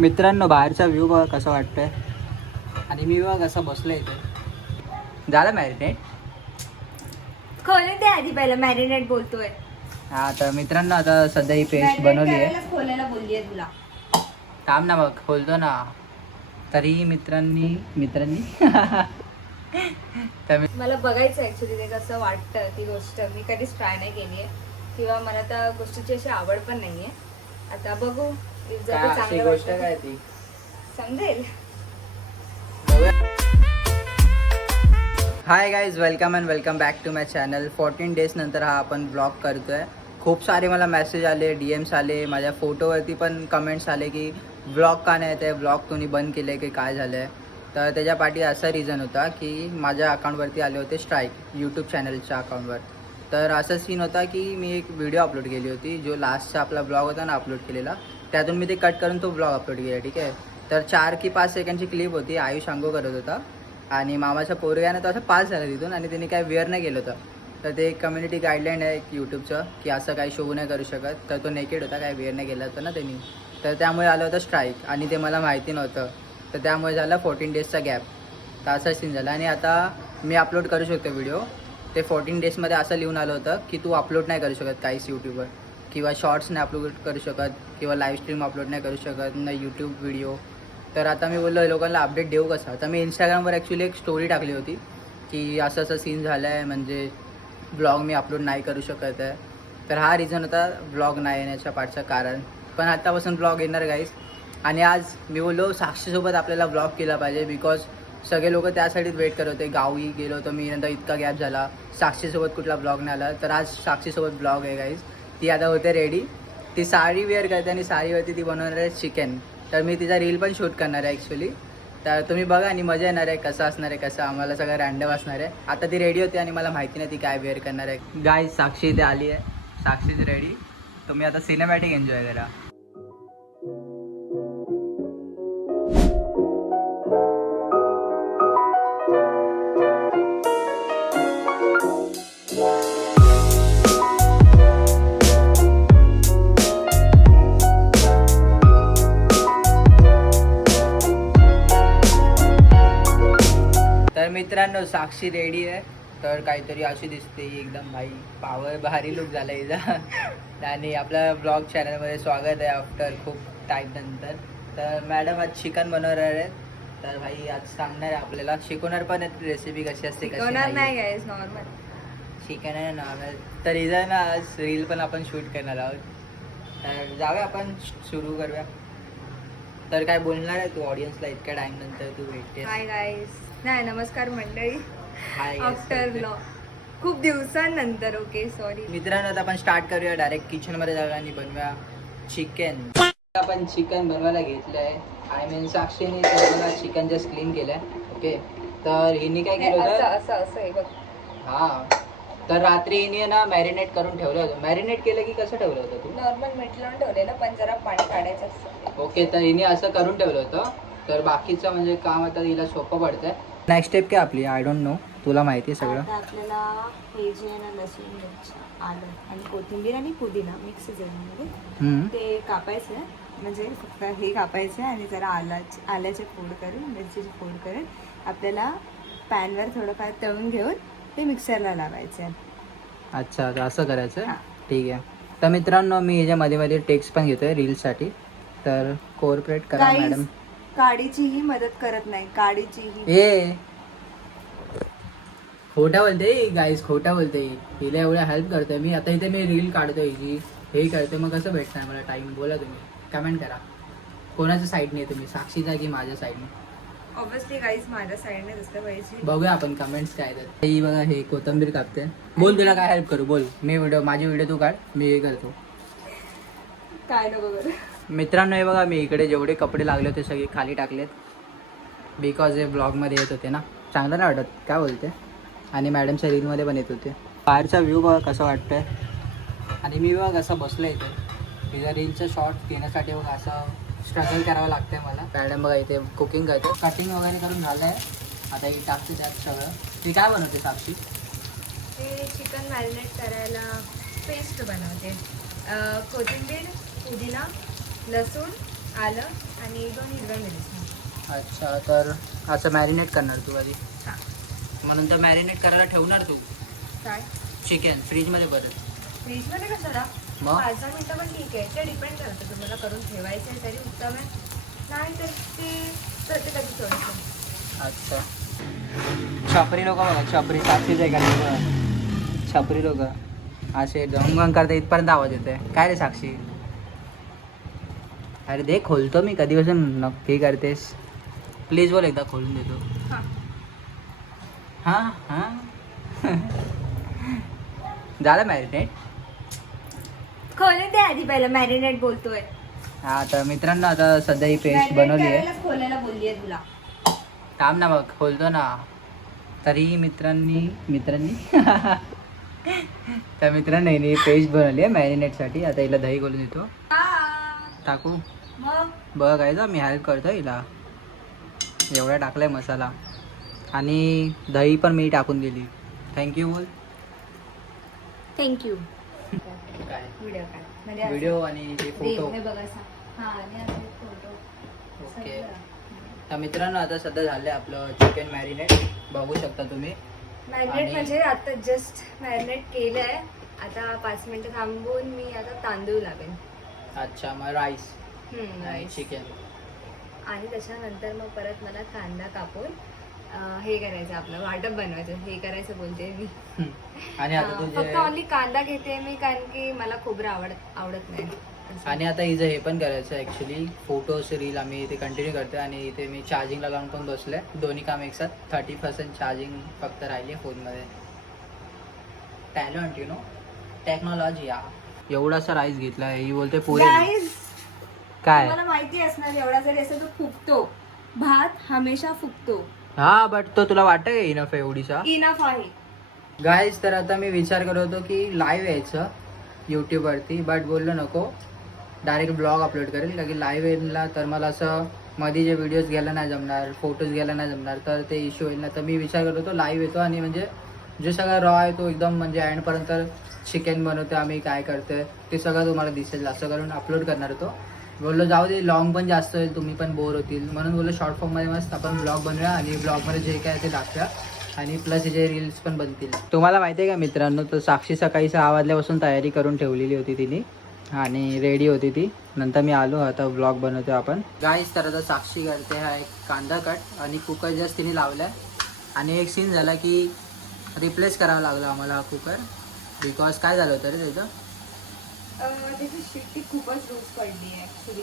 मित्रांनो बाहेरचा व्ह्यू बघा कसा वाटतोय. आणि मी बघा कसं बसलो इथे. झालं मॅरिनेट खोलून दे आधी पहिला मॅरिनेट बोलतोय. हा तर मित्रांनो आता सध्या ही पेस्ट बनवली आहे. खोलायला बोलली तुला. थांब ना मग खोलतो ना. तरी मित्रांनी मित्रांनी? तर मला बघायचं ऍक्च्युली ते कसं वाटतं ती गोष्ट. मी कधीच ट्राय नाही केली आहे. किंवा मला त्या गोष्टीची अशी आवड पण नाहीये. आता बघू. अशी गोष्ट काय ती? समजेल. Hi guys welcome and welcome back to my channel fourteen days नंतर हा आपण ब्लॉग करतोय. खूप सारे मला मेसेज आले डी एम्स आले माझ्या फोटोवरती पण कमेंट्स आले की ब्लॉग का नाही येते ब्लॉग तुम्ही बंद केले की काय झालं आहे तर त्याच्या पाठी असा रिझन होता की माझ्या अकाउंटवरती आले होते स्ट्राईक यूट्यूब चॅनलच्या अकाउंटवर तर असं सीन होता की मी एक व्हिडिओ अपलोड केली होती जो लास्टचा आपला ब्लॉग होता ना अपलोड केलेला. त्यातून मी ते कट करून तो ब्लॉग अपलोड केला ठीक आहे? तर चार की पाच सेकंडची क्लिप होती आयुष अंगो करत होता. आणि मामाच्या पोरग्यानं तो असं पास झाला तिथून आणि त्यांनी काय वेअर नाही केलं होतं. तर ते एक कम्युनिटी गाईडलाईन आहे एक यूट्यूबचं की असं काही शो नाही करू शकत. तर तो नेकेड होता काय वेअर नाही केलं होतं ना त्यांनी. तर त्यामुळे आलं होतं स्ट्राईक आणि ते मला माहिती नव्हतं. तर त्यामुळे झालं फोर्टीन डेजचा गॅप तर असा सीन झाला. आणि आता मी अपलोड करू शकतो व्हिडिओ ते फोर्टीन डेजमध्ये असं लिहून आलं होतं की तू अपलोड नाही करू शकत काहीच यूट्यूबवर किंवा शॉर्ट्स नाही अपलोड करू शकत किंवा लाईव्ह स्ट्रीम अपलोड नाही करू शकत ना यूट्यूब व्हिडिओ तर आता मी बोललो लोकांना अपडेट देऊ कसा? तर मी इंस्टाग्रामवर ॲक्च्युली एक स्टोरी टाकली होती की असं असं सीन झालं आहे म्हणजे ब्लॉग मी अपलोड नाही करू शकत आहे. तर हा रिझन होता ब्लॉग नाही येण्याच्या पाठचं कारण. पण आत्तापासून ब्लॉग येणार गाईस आणि आज मी बोललो साक्षीसोबत आपल्याला ब्लॉग केला पाहिजे बिकॉज सगळे लोक त्यासाठीच वेट करत होते. गावी गेलो तर मी नंतर इतका गॅप झाला. साक्षीसोबत कुठला ब्लॉग नाही आला. तर आज साक्षीसोबत ब्लॉग आहे गाईस ती आता होते रेडी ती साडी वेअर करते आणि साडीवरती ती बनवणार आहे चिकन तर मी तिचा रील पण शूट करणार आहे ॲक्च्युली तर तुम्ही बघा आणि मजा येणार आहे कसं असणार आहे कसं आम्हाला सगळं रँडम असणार आहे. आता ती रेडी होती आणि मला माहिती नाही ती काय वेअर करणार आहे. गाय साक्षी इथे आली आहे. साक्षीच रेडी तुम्ही आता सिनेमॅटिक एन्जॉय करा. मित्रांनो साक्षी रेडी आहे. तर काहीतरी अशी दिसते एकदम भाई. पावर भारी लुक झाला हिचा. आणि आपल्या ब्लॉग चॅनलमध्ये स्वागत आहे आफ्टर खूप टाईम नंतर. तर मॅडम आज चिकन बनवणार आहेत. तर भाई आज सांगणार आहे आपल्याला. शिकवणार पण आहेत रेसिपी कशी असते कशी नॉर्मल चिकन आहे नॉर्मल तर इथं ना आज रील पण आपण शूट करणार आहोत. तर जाऊया आपण सुरू करूया. तर काय बोलणार आहे तू? ऑडियन्सला इतक्या टाइम नंतर तू भेटते हाय नाही नमस्कार मंडळी. आफ्टर ब्लॉग खूप दिवसांनंतर ओके सॉरी मित्रांनो आता आपण स्टार्ट करूया डायरेक्ट किचनमध्ये जाऊया आणि बनवूया चिकन आपण चिकन बनवायला घेतलंय. आय मीन साक्षीने चिकन जस्ट क्लीन केलंय ओके तर हिने काय केलं असं होतं? असं असं आहे बघ. हा. तर रात्री हिने ना मॅरिनेट करून ठेवलं होतं. मॅरिनेट केलं की कसं ठेवलं होतं तू? नॉर्मल मीठ लावून ठेवलेलं पण जरा पाणी काढायचं असतं. ओके तर हिने असं करून ठेवलं होतं. तर बाकीचं म्हणजे काम आता हिला सोपं पडतंय. नेक्स्ट स्टेप काय आपली? आय डोंट नो तुला माहिती आहे सगळं? आता आपल्याला हे जे आहे ना लसूण आलं आणि कोथिंबीर आणि पुदिना मिक्स जेवणामध्ये हम्म. ते कापायचं आहे. म्हणजे फक्त हे कापायचं आहे आणि जरा आलाच आल्याचे फोड करून मिरचीचे फोड करून आपल्याला पॅनवर थोडंफार तळून घेऊन ते मिक्सरला लावायचं आहे. अच्छा तर असं करायचं? हा. ठीक आहे. तर मित्रांनो मी मध्ये मध्ये टेक्स्ट पण घेतोय रील्ससाठी. तर कोऑपरेट करा Guys, मॅडम काडीचीही मदत करत नाही काडीचीही. ए. खोटा बोलते गाईस खोटा बोलते हिला एवढ्या हेल्प करतोय मी. आता इथे मी रील काढतोय हिची. हे करतोय मग कसं भेटणार मला टाइम बोला तुम्ही. कमेंट करा. कोणाच्या साईडने तुम्ही? साक्षीचा की माझ्या साईडने गाईज माझ्या साईडने पाहिजे. बघूया आपण कमेंट्स काय तर ही बघा हे कोथंबीर कापते. बोल तुला काय हेल्प करू? बोल. मी व्हिडिओ माझी व्हिडिओ तू काढ. मी हे करतो. काय नको बरं मित्रांनो हे बघा मी इकडे जेवढे कपडे लागले होते सगळे खाली टाकलेत. बिकॉज हे ब्लॉगमध्ये येत होते ना. चांगलं नाही वाटत काय बोलते? आणि मॅडमच्या रीलमध्ये पण येत होते. बाहेरचा व्ह्यू बघा कसं वाटतंय. आणि मी बघा कसं बसलो इथे. तिथं रीलचं शॉर्ट घेण्यासाठी बघा असं स्ट्रगल करावं लागतंय मला. मॅडम बघा इथे कुकिंग करते कटिंग वगैरे करून झालं आहे आता ही टाकते त्यात सगळं. मी काय बनवते साक्षी? ते चिकन मॅरिनेट करायला पेस्ट बनवते. कोथिंबीर पुदिना लसूण आलं आणि दोन हिरव्या मिरच्या. अच्छा तर असं मॅरिनेट करणार तू आधी? हां. म्हणून तर मॅरिनेट करायला ठेवणार तू? काय? चिकन फ्रीजमध्ये परत फ्रीजमध्ये कशाला मग? पाच दहा मिनटं पण ठीक आहे. ते डिपेंड करतं तुम्हाला करून ठेवायचं आहे तरी उत्तम आहे. नाही तर ते प्रत्येकाची चॉईस आहे अच्छा. छपरी लोक बघा छपरी साक्षीच आहे का लोक छपरी लोक. असे गंगन करता इथपर्यंत आवाज येतोय. काय रे साक्षी? अरे दे खोलतो मी. कधीपासून नक्की करतेस? प्लीज बोल एकदा खोलून देतो. हां. हां झालं मॅरिनेट खोलून दे आधी पहिलं. मॅरिनेट बोलतोय. हा तर मित्रांनो आता सध्या ही पेस्ट बनवली आहे. खोलायला बोलली आहे तुला. थांब ना बघ खोलतो ना. तरी मित्रांनी मित्रांनी? त्या मित्रांनी पेस्ट बनवली आहे मॅरिनेटसाठी आता हिला दही खोलून देतो. टाकू? मग? बघ काय मी हेल्प करतो हिला. एवढा टाकलाय मसाला. आणि दही पण मी टाकून दिली. थँक्यू बोल. थँक्यू काय? व्हिडिओ म्हणजे असं- व्हिडिओ आणि हे दे, फोटो हे बघ असा. हा आणि असं फोटो ओके सगळं. तर मित्रांनो आता सध्या झालं आपलं चिकन मॅरिनेट बघू शकता तुम्ही. मॅरिनेट आणि- म्हणजे आता जस्ट मॅरिनेट केलंय. आता पाच मिनिटं थांबून मी आता तांदूळ लावेन अच्छा मग राईस आणि. चिकन आणि त्याच्यानंतर मग परत मला कांदा कापून अं, हे करायचं आपलं वाटप बनवायचं. हे करायचं बोलते मी. आणि आता अं, फक्त तुझे ओनली कांदा घेते मी कारण की मला खोबरं आवडत आवडत नाही. आणि आता हिचं हे पण करायचं ॲक्च्युली फोटोज रील आम्ही इथे कंटिन्यू करतोय आणि इथे मी चार्जिंगला लावून पण बसलोय. दोन्ही काम एकसाथ थर्टी पर्सेंट चार्जिंग फक्त राहिली आहे फोनमध्ये टॅलेंट यू नो टेक्नॉलॉजी या एवढासा राईस घेतला ही बोलते पुरे Guys, काय? तुम्हाला माहिती असणार एवढा जरी असेल तो फुगतो. भात हमेशा फुगतो. हा बट तो तुला वाटतं का इनफ आहे एवढीसा? इनफ आहे. गाईज तर आता मी विचार करत होतो की लाईव्ह यायचं यूट्यूबवरती बट बोललो नको. डायरेक्ट ब्लॉग अपलोड करेल कारण की लाईव्ह येईल तर मला असं मध्ये जे व्हिडिओज घ्यायला नाही जमणार फोटोज घ्यायला नाही जमणार तर ते इश्यू होईल ना. तर मी विचार करत होतो लाईव्ह येतो आणि म्हणजे जे सगळं रॉ आहे तो एकदम म्हणजे एंडपर्यंत चिकन बनवतो आम्ही काय करतोय ते सगळं तुम्हाला दिसेल. असं करून अपलोड करणार होतो. बोललो जाऊ दे लॉंग पण जास्त होईल तुम्ही पण बोर होतील. म्हणून बोललो शॉर्ट फॉर्ममध्ये मस्त आपण ब्लॉग बनवूया आणि ब्लॉगमध्ये जे काय ते दाखवूया आणि प्लस जे रील्स पण बनतील. तुम्हाला माहिती आहे का मित्रांनो तर साक्षी सकाळी सहा वाजल्यापासून तयारी करून ठेवलेली होती तिने आणि रेडी होती ती. नंतर मी आलो आता ब्लॉग बनवतो आपण. गाईस तर आता साक्षी करते हा एक कांदा कट आणि कुकर जस्ट तिने लावलाय. आणि एक सीन झाला की रिप्लेस करावा लागला आम्हाला हा कुकर बिकॉज काय झालं होतं रे त्याचं? त्याची शिट्टी खूपच लूज पडली आहे ऍक्च्युली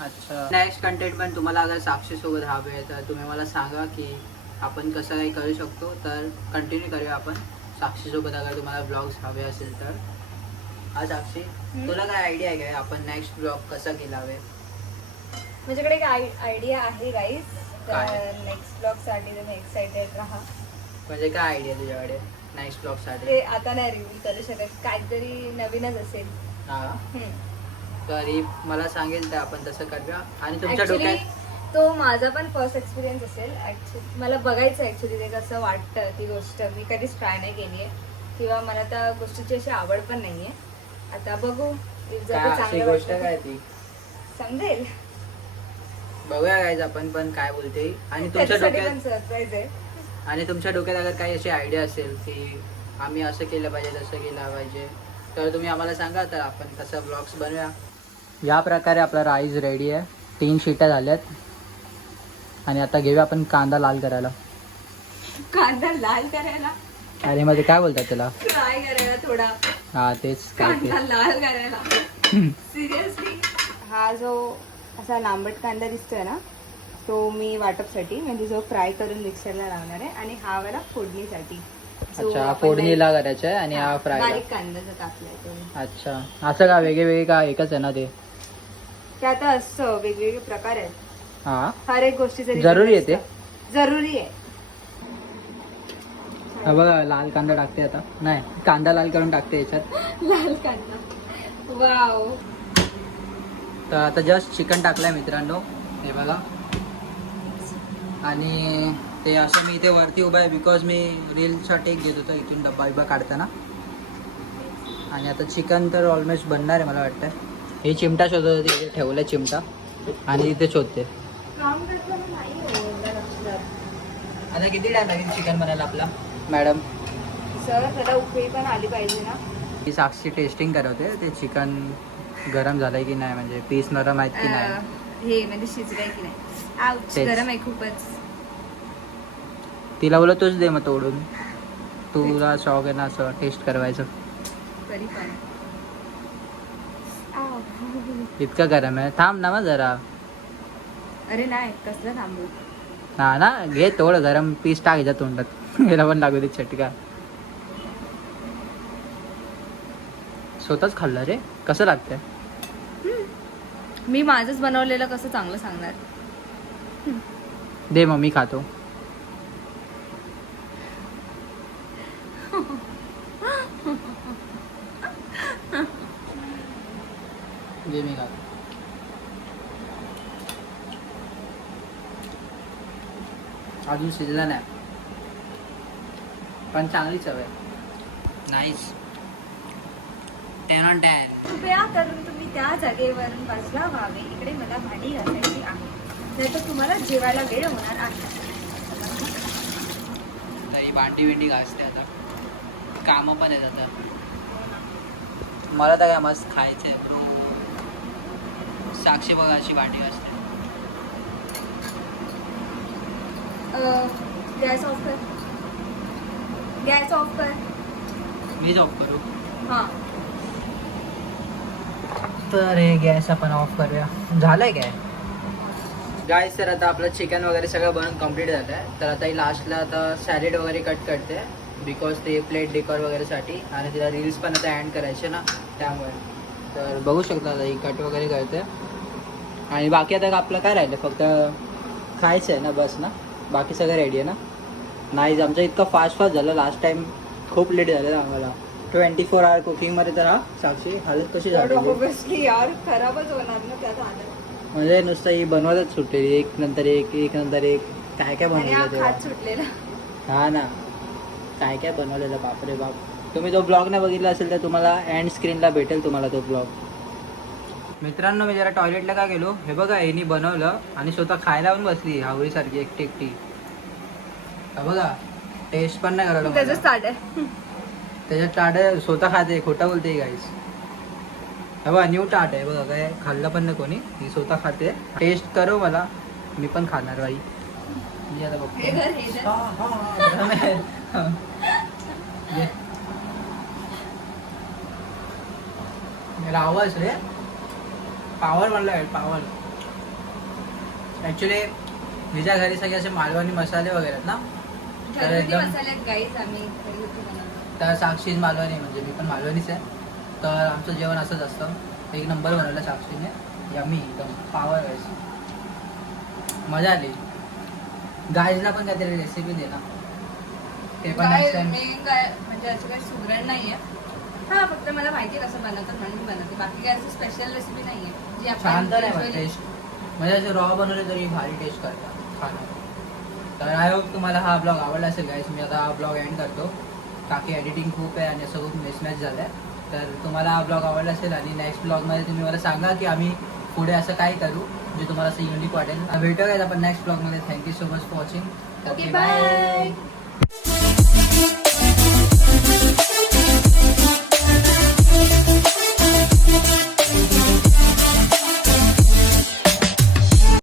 अच्छा. नेक्स्ट कंटेंट पण तुम्हाला अगर साक्षी सोबत हवे तर तुम्ही मला सांगा की आपण कसं काही करू शकतो. तर कंटिन्यू करूया आपण. साक्षी सोबत अगर तुम्हाला ब्लॉग्स हवे असेल तर. हा साक्षी तुला काय आयडिया आहे काय? आपण नेक्स्ट ब्लॉग कसा केला हवे माझ्याकडे एक आयडिया आहे गाईज काय? नेक्स्ट ब्लॉगसाठी तुम्ही एक्साइटेड राहा. म्हणजे काय आयडिया तुझ्याकडे? नेक्स्ट ब्लॉगसाठी ते आता नाही रिव्ह्यू करू शकत. काहीतरी नवीनच असेल. हा मला सांगेल तर आपण तसं करूया. आणि तुमच्या Actually, डोक्यात तो माझा पण फर्स्ट एक्सपिरियन्स असेल. ऍक्च्युली मला बघायचं ऍक्च्युली ते कसं वाटतं ती गोष्ट. मी कधीच ट्राय नाही केली आहे किंवा मला त्या गोष्टीची अशी आवड पण नाहीये. आता बघू. जर ते काय अशी चांगलं गोष्ट वाटलं काय ती? समजेल. बघूया काय आपण पण काय बोलते. आणि तुमच्या त्याच्यासाठी डोक्यात सरप्राईज आहे. आणि तुमच्या डोक्यात अगर काही अशी आयडिया असेल की आम्ही असं केलं पाहिजे तसं केलं पाहिजे. तर तुम्ही आम्हाला सांगा तर आपण तसं ब्लॉग्स बनवूया. या प्रकारे आपला राईस रेडी आहे. तीन शिट्या झाल्यात. आणि आता घेऊया आपण कांदा लाल करायला. कांदा लाल करायला? आणि मध्ये काय बोलतात त्याला? फ्राय करायला थोडा? हा तेच काय ते. कांदा लाल करायला. सिरियसली हा जो असा लांबट कांदा दिसतोय ना तो मी वाटपसाठी म्हणजे जो फ्राय करून मिक्सरला लावणार आहे आणि हा वाला फोडणीसाठी. अच्छा फोडणीला करायचं आहे आणि हा फ्राय बारीक तो. अच्छा. असं का वेगळे वेगळे का एकच आहे ना ते? ते आता असतं वेगवेगळे प्रकार आहेत. हा? हर एक गोष्टीचं जरुरी आहे असतं. जरुरी आहे. हा बघा लाल कांदा टाकते आता. नाही कांदा लाल करून टाकते याच्यात. लाल कांदा. वाव. तर आता जस्ट चिकन टाकलंय मित्रांनो. हे बघा. आणि ते असं मी इथे वरती उभा आहे बिकॉज मी रीलचा टेक घेत होतो इथून डब्बा बिब्बा काढताना. आणि आता चिकन तर ऑलमोस्ट बनणार आहे मला वाटतं हे चिमटा शोधत होती इथे ठेवलं चिमटा. आणि इथे शोधते. हो आता किती टाइम लागेल चिकन बनायला आपला? मॅडम? सर त्याला उकळी पण आली पाहिजे ना. ही साक्षी टेस्टिंग करवते ते चिकन गरम झालंय की नाही म्हणजे पीस नरम आहेत की नाही? हे म्हणजे शिजलंय की नाही. गरम आहे खूपच. तिला बोला तूच दे मग तोडून. तुला शौक आहे ना असं टेस्ट करवायचं. तरी पण. आव. इतकं गरम आहे. थांब ना मग जरा. अरे नाही कसलं थांबू? हा ना घे तोड गरम पीस टाक ह्याच्या तोंडात. याला पण लागू दे चटका स्वतःच खाल्लं रे? कसं लागतंय? मी माझंच बनवलेलं कसं चांगलं सांगणार? दे मग मी खातो. खातो अजून शिजला नाही. पण चांगली चव आहे. नाईस टेन ऑन टेन कृपया करून तुम्ही त्या जागेवरून बाजूला व्हावे इकडे मला भांडी घालायची आहे. नाहीतर तुम्हाला जेवायला वेळ होणार आहे. तर ही भांडी बिंडी घासते आता. कामं पण आहेत आता. मला तर काय मस्त खायचं आहे साक्षी बघा अशी भांडी घासते गॅस ऑफ कर. गॅस ऑफ कर. मी जॉब करू. हां. तर हे गॅस आपण ऑफ करूया. झालंय काय? गाय सर आता आपलं चिकन वगैरे सगळं बनवून कंप्लीट झालं आहे तर आता ही लास्टला आता सॅलेड वगैरे कट करते. बिकॉज ते प्लेट डेकोर वगैरेसाठी आणि तिला रील्स पण आता ॲड करायचे ना त्यामुळे. तर बघू शकता आता ही कट वगैरे करते. आणि बाकी आता आपलं काय राहिलं? फक्त खायचं आहे ना बस ना? बाकी सगळं रेडी आहे ना? नाही आमचं इतकं फास्ट फास्ट झालं. लास्ट टाइम खूप लेट झालं आम्हाला. ट्वेंटी फोर आवर कुकिंगमध्ये तर हा साक्षी हालत कशी झाली? ऑब्विसली यार खराबच होणार ना त्याचा आनंद म्हणजे नुसतं ही बनवतच सुटलेली एक नंतर एक एक नंतर एक. काय काय बनवलं सुटलेला. हा ना. काय काय बनवलेलं? बापरे बाप. तुम्ही तो ब्लॉग नाही बघितला असेल तर तुम्हाला एंड स्क्रीनला भेटेल तुम्हाला तो ब्लॉग मित्रांनो मी जरा टॉयलेटला का गेलो? हे बघा हिनी बनवलं आणि स्वतः खायला पण बसली हावरीसारखी एकटी एकटी हा बघा टेस्ट पण नाही करायला त्याचं. स्टार्ट आहे. त्याच्यात टाट आहे, स्वतः खाते खोटा बोलते गाईस हे बघा न्यू टाट आहे. बघा काय खाल्लं पण नाही कोणी. मी स्वतः खाते. टेस्ट करो मला. मी पण खाणार बाई. मी आता बघतो. आवाज रे. पावर म्हणलं पावर ऍक्च्युली हिच्या घरी सगळे असे मालवणी मसाले वगैरे आहेत ना? तर एकदम तर साक्षी मालवणी म्हणजे मी पण मालवणीच आहे. तर आमचं जेवण असंच असतं. एक नंबर बनवलं साक्षीने. यम्मी एकदम पावर व्हायची मजा आली. गायजला पण काहीतरी रेसिपी दे ना. ते पण म्हणजे असं काही सुगरण नाहीये. हा फक्त मला माहिती आहे कसं बनवतात म्हणून बनवते. बाकी काय असं स्पेशल रेसिपी नाहीये. जी तर आहे usually- टेस्ट म्हणजे असे रॉ बनवले तरी भारी टेस्ट करतात खाणं. तर आय होप तुम्हाला हा ब्लॉग आवडला असेल गाईस मी आता हा ब्लॉग एंड करतो. काकी एडिटिंग खूप आहे आणि असं खूप मिसमॅच झालं आहे तर तुम्हाला हा ब्लॉग आवडला असेल आणि नेक्स्ट ब्लॉगमध्ये तुम्ही मला सांगा की आम्ही पुढे असं काय करू जे तुम्हाला असं युनिक वाटेल. भेटूया आपण नेक्स्ट ब्लॉगमध्ये thank you so much for watching bye.